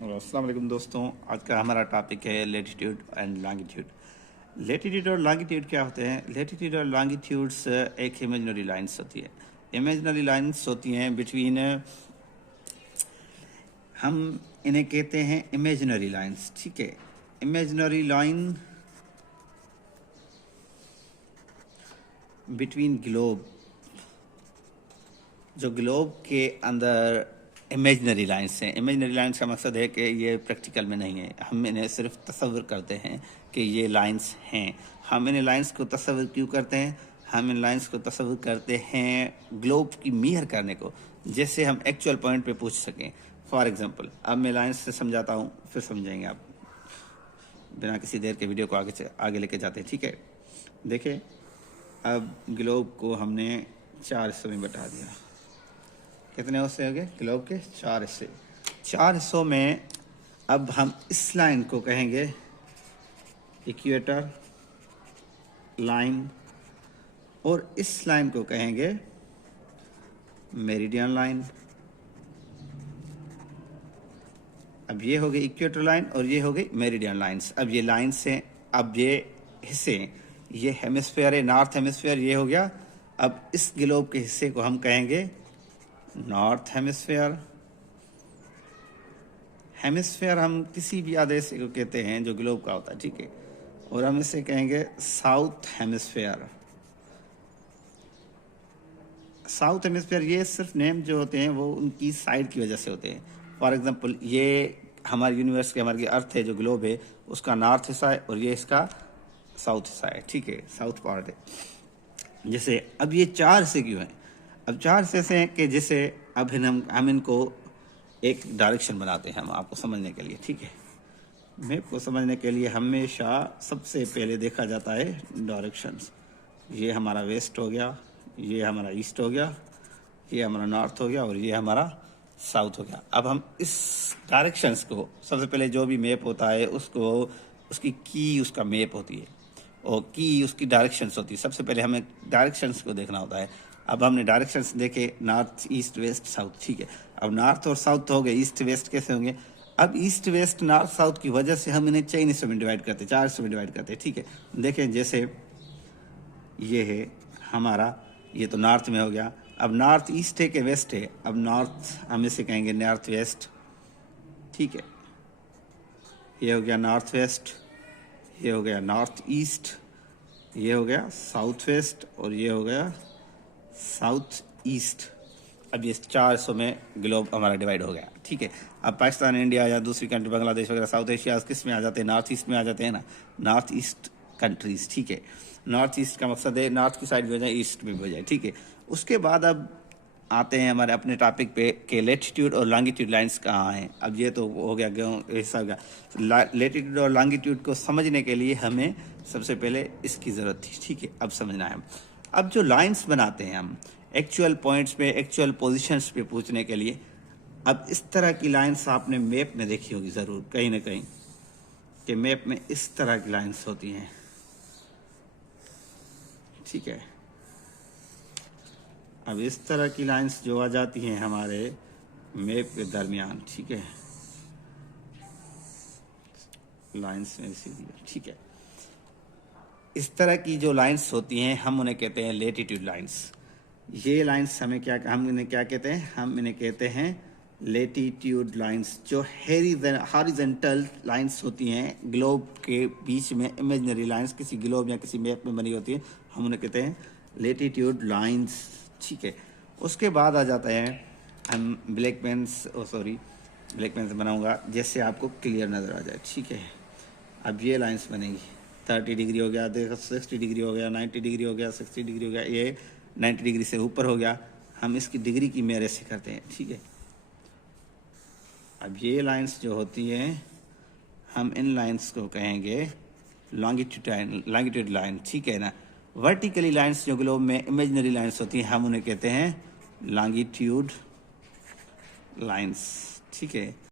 और अस्सलाम वालेकुम दोस्तों, आज का हमारा टॉपिक है लेटीट्यूड एंड लॉन्गिट्यूड। लेटीट्यूड और लॉन्गिट्यूड क्या होते हैं? लेटीट्यूड और लॉन्गिट्यूड्स एक इमेजिनरी लाइंस होती है। इमेजिनरी लाइंस होती हैं बिटवीन, हम इन्हें कहते हैं इमेजिनरी लाइंस। ठीक है, इमेजिनरी लाइन बिटवीन ग्लोब, जो ग्लोब के अंदर इमेजनरी लाइंस हैं। इमेजनरी लाइंस का मकसद है कि ये प्रैक्टिकल में नहीं है, हम इन्हें सिर्फ तस्वर करते हैं कि ये लाइंस हैं। हम इन लाइंस को तस्वर क्यों करते हैं? हम इन लाइंस को तस्वर करते हैं ग्लोब की मीयर करने को, जैसे हम एक्चुअल पॉइंट पे पूछ सकें। फॉर एग्जांपल, अब मैं लाइंस से समझाता हूँ, फिर समझेंगे आप, बिना किसी देर के वीडियो को आगे लेके जाते हैं। ठीक है, देखिए, अब ग्लोब को हमने 4 हिस्सों में बटा दिया। कितने हिस्से हो गए ग्लोब के? 4 हिस्से। 4 हिस्सों में अब हम इस लाइन को कहेंगे इक्वेटर लाइन, और इस लाइन को कहेंगे मेरिडियन लाइन। अब ये हो गई इक्वेटर लाइन और ये हो गई मेरिडियन लाइंस। अब ये लाइंस हैं, अब ये हिस्से, ये हेमिस्फीयर है, नॉर्थ हेमिस्फीयर, ये हो गया। अब इस ग्लोब के हिस्से को हम कहेंगे नॉर्थ हेमिस्फीयर। हेमिस्फीयर हम किसी भी आधे हिस्से को कहते हैं जो ग्लोब का होता है। ठीक है, और हम इसे कहेंगे साउथ हेमिस्फीयर। साउथ हेमिस्फीयर, ये सिर्फ नेम जो होते हैं वो उनकी साइड की वजह से होते हैं। फॉर एग्जांपल, ये हमारे यूनिवर्स के, हमारी अर्थ है जो ग्लोब है, उसका नॉर्थ हिस्सा है और ये इसका साउथ हिस्सा है। ठीक है, साउथ पार्ट है। जैसे अब ये 4 हिस्से क्यों हैं? अब 4 हिस्से हैं कि जैसे अब हम इनको एक डायरेक्शन बनाते हैं हम आपको समझने के लिए। ठीक है, मैप को समझने के लिए हमेशा सबसे पहले देखा जाता है डायरेक्शंस। ये हमारा वेस्ट हो गया, ये हमारा ईस्ट हो गया, ये हमारा नॉर्थ हो गया और ये हमारा साउथ हो गया। अब हम इस डायरेक्शंस को, सबसे पहले जो भी मैप होता है उसको, उसकी की उसका मैप होती है और की उसकी डायरेक्शंस होती है। सबसे पहले हमें डायरेक्शंस को देखना होता है। अब हमने डायरेक्शंस देखे, नॉर्थ ईस्ट वेस्ट साउथ। ठीक है, अब नॉर्थ और साउथ तो हो गए, ईस्ट वेस्ट कैसे होंगे? अब ईस्ट वेस्ट नॉर्थ साउथ की वजह से हम इन्हें 4 हिस्सों में डिवाइड करते हैं, 4 हिस्सों में डिवाइड करते हैं। ठीक है, देखें, जैसे ये है हमारा, ये तो नॉर्थ में हो गया। अब नॉर्थ ईस्ट है कि वेस्ट है? अब नॉर्थ हम इसे कहेंगे नॉर्थ वेस्ट। ठीक है, ये हो गया नॉर्थ वेस्ट, ये हो गया नॉर्थ ईस्ट, ये हो गया साउथ वेस्ट और ये हो गया साउथ ईस्ट। अब ये 4 हिस्सों में ग्लोब हमारा डिवाइड हो गया। ठीक है, अब पाकिस्तान, इंडिया या दूसरी कंट्री, बांग्लादेश वगैरह साउथ एशिया किस में आ जाते हैं? नॉर्थ ईस्ट में आ जाते हैं ना, नॉर्थ ईस्ट कंट्रीज। ठीक है, नॉर्थ ईस्ट का मकसद है नॉर्थ की साइड भी हो जाए, ईस्ट में भी हो जाए। ठीक है, उसके बाद अब आते हैं हमारे अपने टॉपिक पे कि लेटीट्यूड और लॉन्गिट्यूड लाइंस कहाँ हैं। अब ये तो हो गया हिस्सा हो गया। लेटीट्यूड और लॉन्गिट्यूड को समझने के लिए हमें सबसे पहले इसकी ज़रूरत थी। ठीक है, अब समझना है। अब जो लाइंस बनाते हैं हम एक्चुअल पॉइंट्स पे, एक्चुअल पोजीशंस पे पूछने के लिए, अब इस तरह की लाइंस आपने मैप में देखी होगी ज़रूर कहीं ना कहीं, कि मैप में इस तरह की लाइंस होती हैं। ठीक है, अब इस तरह की लाइंस जो आ जाती हैं हमारे मैप के दरमियान। ठीक है, लाइंस में सीधी। ठीक है, इस तरह की जो लाइंस होती हैं हम उन्हें कहते हैं लेटीट्यूड लाइंस। ये लाइंस हमें क्या, हम इन्हें क्या कहते हैं? हम इन्हें कहते हैं लेटीट्यूड लाइंस। जो हॉरिजॉन्टल लाइंस होती हैं ग्लोब के बीच में, इमेजिनरी लाइंस किसी ग्लोब या किसी मैप में बनी होती है, हम उन्हें कहते हैं लेटीट्यूड लाइंस। ठीक है, उसके बाद आ जाता है हम ब्लैक पेन से बनाऊंगा जैसे आपको क्लियर नज़र आ जाए। ठीक है, अब ये लाइंस बनेगी, 30 डिग्री हो गया, देखो 60 डिग्री हो गया, 90 डिग्री हो गया, 60 डिग्री हो गया, ये 90 डिग्री से ऊपर हो गया। हम इसकी डिग्री की मेरे से करते हैं। ठीक है, अब ये लाइंस जो होती हैं, हम इन लाइंस को कहेंगे लॉन्गिट्यूड लाइन। ठीक है ना, वर्टिकली लाइंस जो ग्लोब में इमेजिनरी लाइंस होती हैं हम उन्हें कहते हैं लॉन्गिट्यूड लाइंस। ठीक है।